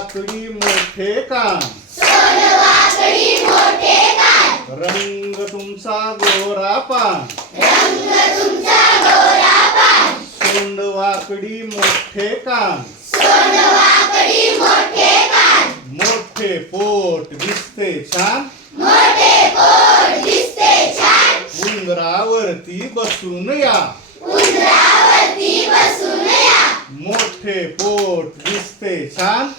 वाकडी मोठे कान. रंग तुमचा गोरा पान. सोंड वाकडी मोठे कान. मोठे पोट दिसते छान. उंदरावरती बसून या. मोठे पोट दिसते छान.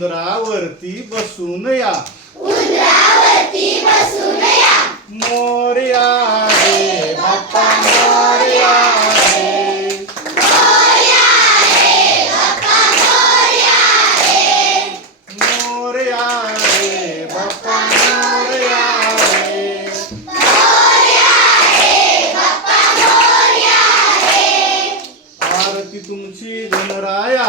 उंदरावरती बसून या. मोरया रे बाप्पा मोरया रे मोरया रे बाप्पा मोरया रे आरती तुमची गणराया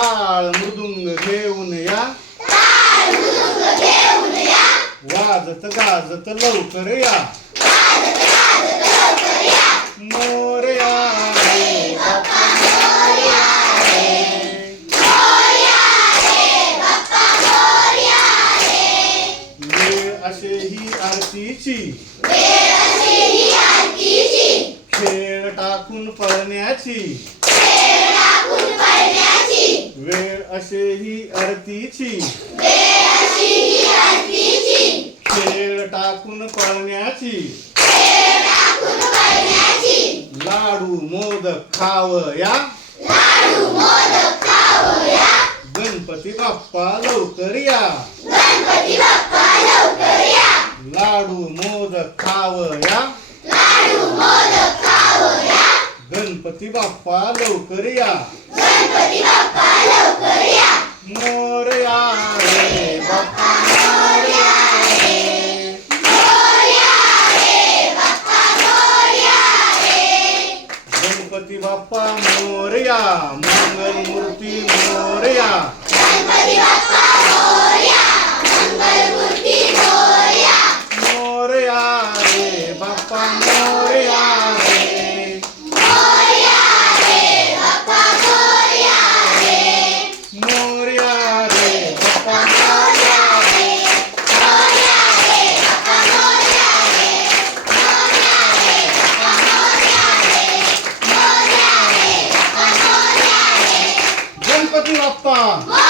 टाळ मृदुंग घेऊन या. वाजत गाजत लवकर या. मोरया. वेळ असेही आरतीची. खेळ टाकून पळण्याची. वेळ असेही आरतीची खेळ टाकून पळण्याची. लाडू मोदक खावया. गणपती बाप्पा लवकर या. लाडू मोदक खावया. गणपती बाप्पा लवकर या. बाप्पा मोरया मोरया मंगल मूर्ती मोरया मोरया. गणपती बाप्पा मंगल मूर्ती